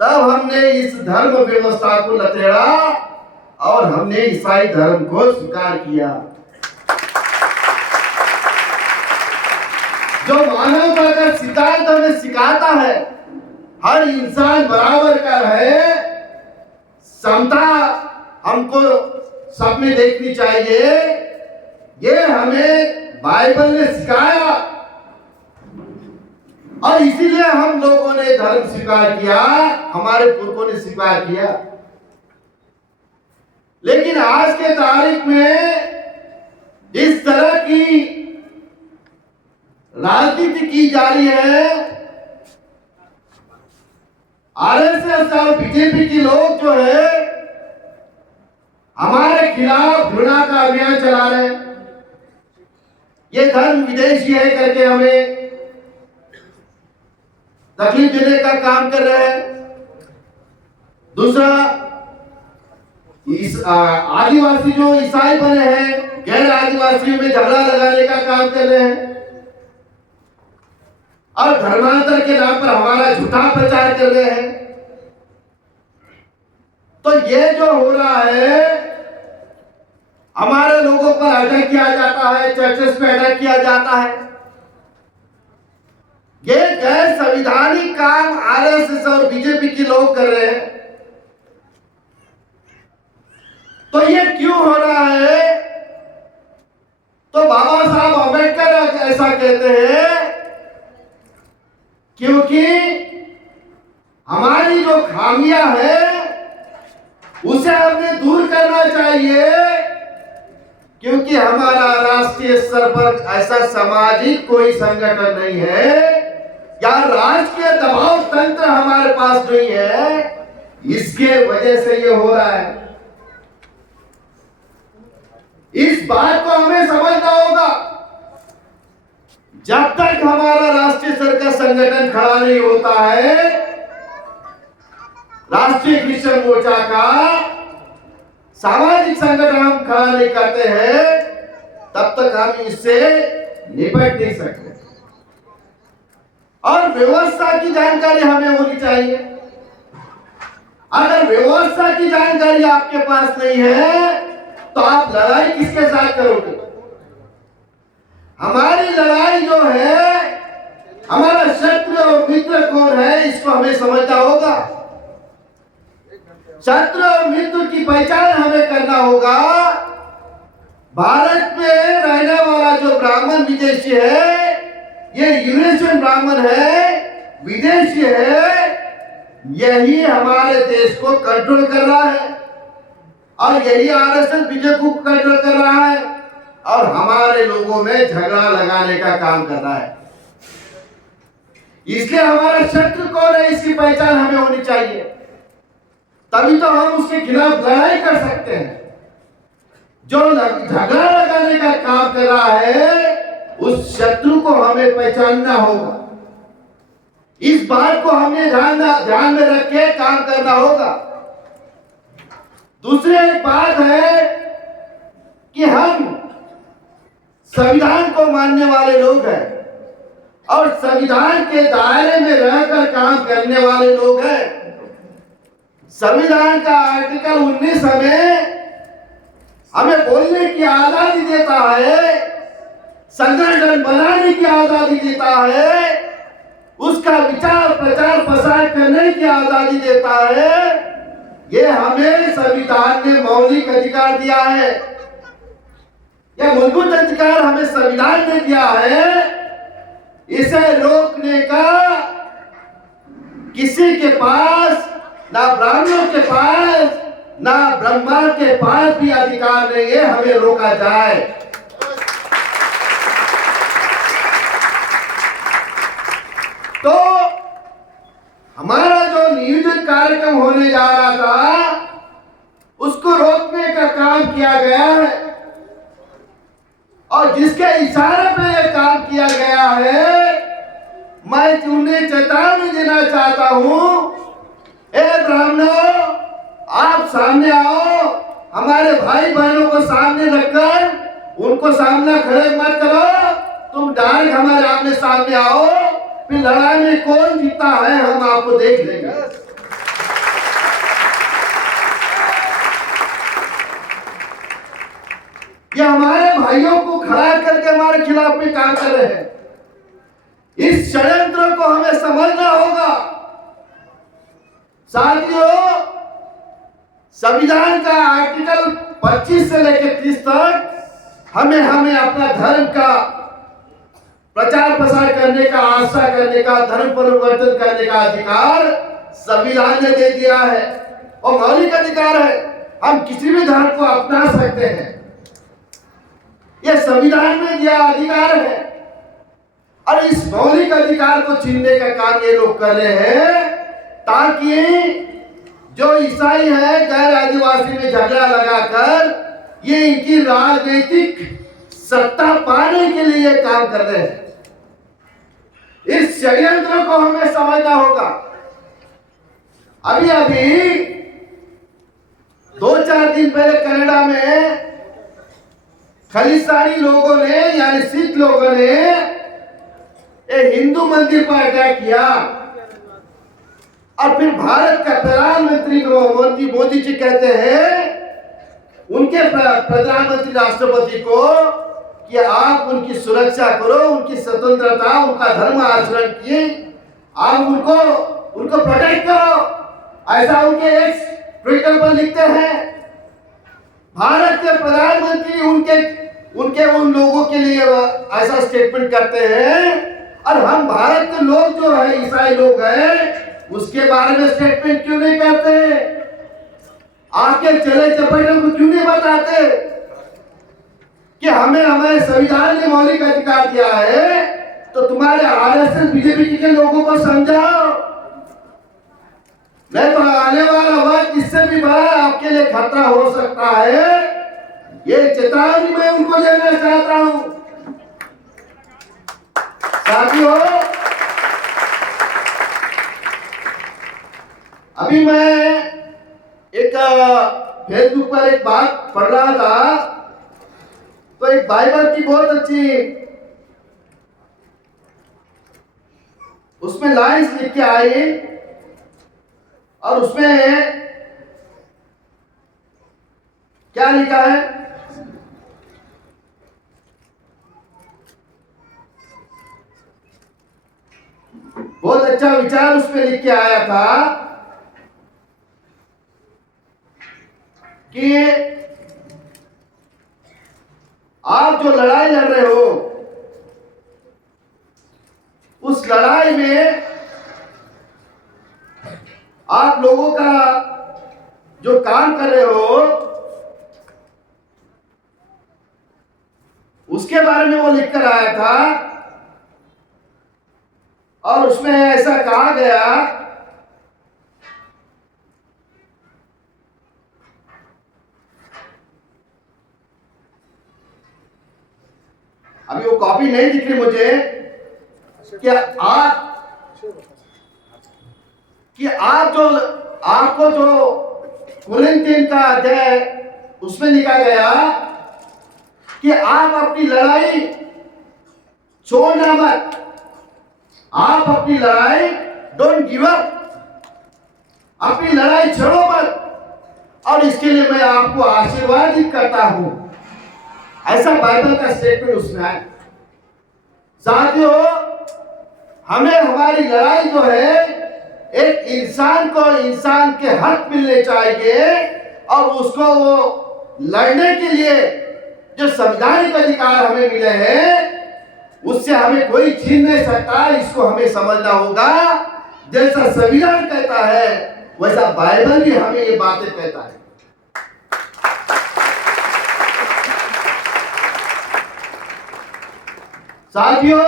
तब हमने इस धर्म व्यवस्था को लतेड़ा और हमने ईसाई धर्म को स्वीकार किया। जो मानवता का सिद्धांत हमें सिखाता है हर इंसान बराबर का है, समता हमको सब में देखनी चाहिए, ये हमें बाइबल ने सिखाया और इसीलिए हम लोगों ने धर्म स्वीकार किया, हमारे पुरखों ने स्वीकार किया। लेकिन आज के तारीख में इस तरह की राजनीति की जा रही है, आरएसएस और बीजेपी के लोग जो है हमारे खिलाफ घृणा का अभियान चला रहे हैं। ये धर्म विदेशी है करके हमें तकलीफ देने का काम कर रहे हैं। दूसरा, इस आदिवासी जो ईसाई बने हैं गैर आदिवासियों में झगड़ा लगाने का काम कर रहे हैं और धर्मांतर के नाम पर हमारा झूठा प्रचार कर रहे हैं। तो ये जो हो रहा है, हमारे लोगों पर अटैक किया जाता है, चर्चेस पे अटैक किया जाता है, ये गैर संवैधानिक काम आरएसएस और बीजेपी के लोग कर रहे हैं। तो ये क्यों हो रहा है? तो बाबा साहब अम्बेडकर ऐसा कहते हैं क्योंकि हमारी जो खामियां है उसे हमें दूर करना चाहिए, क्योंकि हमारा राष्ट्रीय स्तर पर ऐसा सामाजिक कोई संगठन नहीं है या राजकीय दबाव तंत्र हमारे पास नहीं है, इसके वजह से ये हो रहा है। इस बात को हमें समझना होगा। जब तक हमारा राष्ट्रीय स्तर का संगठन खड़ा नहीं होता है, राष्ट्रीय क्रिश्चियन मोर्चा का सामाजिक संगठन हम खड़ा नहीं करते हैं, तब तक हम इससे निपट नहीं सकते। और व्यवस्था की जानकारी हमें होनी चाहिए। अगर व्यवस्था की जानकारी आपके पास नहीं है तो आप लड़ाई किसके साथ करोगे? हमारी लड़ाई जो है, हमारा शत्रु और मित्र कौन है, इसको हमें समझना होगा। शत्रु और मित्र की पहचान हमें करना होगा। भारत में रहने वाला जो ब्राह्मण विदेशी है, ये यूरेशियन ब्राह्मण है, विदेशी है, यही हमारे देश को कंट्रोल कर रहा है और यही आरएसएस बीजेपी को कंट्रोल कर रहा है और हमारे लोगों में झगड़ा लगाने का काम कर रहा है। इसलिए हमारा शत्रु कौन है, इसकी पहचान हमें होनी चाहिए, तभी तो हम उसके खिलाफ लड़ाई कर सकते हैं। जो झगड़ा लगाने का काम कर रहा है, उस शत्रु को हमें पहचानना होगा। इस बात को हमें ध्यान में रख के काम करना होगा। दूसरी एक बात है कि हम संविधान को मानने वाले लोग हैं और संविधान के दायरे में रहकर काम करने वाले लोग हैं। संविधान का आर्टिकल 19 हमें बोलने की आजादी देता है, संगठन बनाने की आजादी देता है, उसका विचार प्रचार प्रसार करने की आजादी देता है। ये हमें संविधान ने मौलिक अधिकार दिया है, यह मूलभूत अधिकार हमें संविधान ने दिया है। इसे रोकने का किसी के पास, ना ब्राह्मणों के पास, ना ब्रह्मा के पास भी अधिकार नहीं है हमें रोका जाए। तो हमारा जो नियोजित कार्यक्रम होने जा रहा था, उसको रोकने का काम किया गया है और जिसके इशारे पे यह काम किया गया है, मैं तुम्हें चेतावनी देना चाहता हूं, ए ब्राह्मणों, आप सामने आओ। हमारे भाई बहनों को सामने रखकर उनको सामना खड़े मत करो, तुम डायरेक्ट हमारे आमने सामने आओ, फिर लड़ाई में कौन जीता है हम आपको देख लेंगे। खिलाफ में काम कर रहे हैं। इस षड्यंत्र को हमें समझना होगा। साथियों, संविधान का आर्टिकल 25 से लेकर 30 तक हमें अपना धर्म का प्रचार प्रसार करने का, आस्था करने का, धर्म परिवर्तन करने का अधिकार संविधान ने दे दिया है और मौलिक अधिकार है। हम किसी भी धर्म को अपना सकते हैं, यह संविधान में दिया अधिकार है। और इस मौलिक अधिकार को छीनने का काम ये लोग कर रहे हैं ताकि जो ईसाई है गैर आदिवासी में झगड़ा लगाकर ये इनकी राजनीतिक सत्ता पाने के लिए काम कर रहे हैं। इस षड्यंत्र को हमें समझना होगा। अभी 2-4 दिन पहले कनाडा में खालिस्तानी लोगों ने यानी सिख लोगों ने एक हिंदू मंदिर पर अटैक किया और फिर भारत का प्रधानमंत्री मोदी जी कहते हैं उनके प्रधानमंत्री राष्ट्रपति को कि आप उनकी सुरक्षा करो, उनकी स्वतंत्रता, उनका धर्म आचरण किए, आप उनको प्रोटेक्ट करो, ऐसा उनके एक्स ट्विटर पर लिखते हैं। भारत के प्रधानमंत्री उनके उन लोगों के लिए ऐसा स्टेटमेंट करते हैं और हम भारत के लोग जो है ईसाई लोग हैं उसके बारे में स्टेटमेंट क्यों नहीं करते? आपके चले चपेटों को क्यों नहीं बताते कि हमें हमारे संविधान ने मौलिक अधिकार दिया है? तो तुम्हारे आरएसएस बीजेपी के लोगों को समझाओ, नहीं तो आने वाला वक्त इससे भी बड़ा आपके लिए खतरा हो सकता है। ये चेतावनी मैं उनको देना चाहता हूं। साथियों, अभी मैं एक फेसबुक पर एक बात पढ़ रहा था तो एक बाइबल की बहुत अच्छी उसमें लाइन्स लिख के आई और उसमें क्या लिखा है? बहुत अच्छा विचार उसमें लिख के आया था कि आप जो लड़ाई लड़ रहे हो उस लड़ाई में आप लोगों का जो काम कर रहे हो उसके बारे में वो लिखकर आया था और उसमें ऐसा कहा गया अभी वो कॉपी नहीं दिख रही मुझे कि आपको जो कुरिन्थियों का अध्याय उसमें लिखा गया कि आप अपनी लड़ाई छोड़ना मत, आप अपनी लड़ाई डोंट गिव अप, अपनी लड़ाई छोड़ो मत और इसके लिए मैं आपको आशीर्वादित करता हूं। ऐसा बाइबल का स्टेटमेंट उसमें है। साथियों, हमें हमारी लड़ाई जो है एक इंसान को इंसान के हक मिलने चाहिए और उसको वो लड़ने के लिए जो संवैधानिक अधिकार हमें मिले हैं उससे हमें कोई छीन नहीं सकता। इसको हमें समझना होगा। जैसा संविधान कहता है वैसा बाइबल भी हमें ये बातें कहता है। साथियों,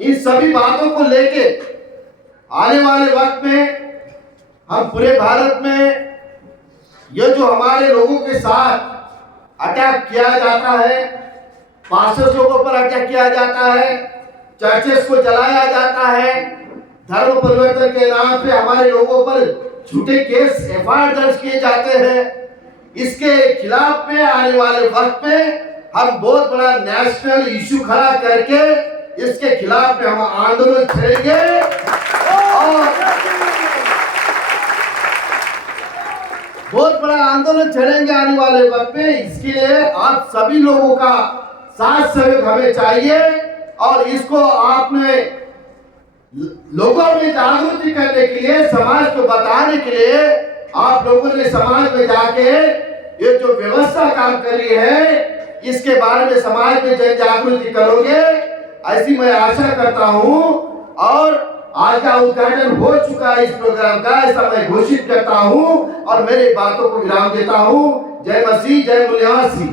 इन सभी बातों को लेके आने वाले वक्त में हम पूरे भारत में ये जो हमारे लोगों के साथ अटैक किया जाता है, पास्टर्स लोगों पर अटैक किया जाता है, चर्चेस को जलाया जाता है, धर्म परिवर्तन के नाम पे हमारे लोगों पर झूठे केस एफआईआर दर्ज किए जाते हैं, इसके खिलाफ में आने वाले वक्त में हम बहुत बड़ा नेशनल इशू खड़ा करके इसके खिलाफ में हम आंदोलन छेड़ेंगे और बहुत बड़ा आंदोलन छेड़ेंगे आने वाले वक्त में। इसके लिए आप सभी लोगों का साथ सहयोग हमें चाहिए और इसको आपने लोगों में जागृति करने के लिए, समाज को बताने के लिए आप लोगों ने समाज में जाके ये जो व्यवस्था काम कर रही है इसके बारे में समाज में जन जागृति करोगे, ऐसी मैं आशा करता हूं। और आज का उद्घाटन हो चुका है इस प्रोग्राम का, ऐसा मैं घोषित करता हूं और मेरी बातों को विराम देता हूं। जय मसीह, जय मुनिवासी।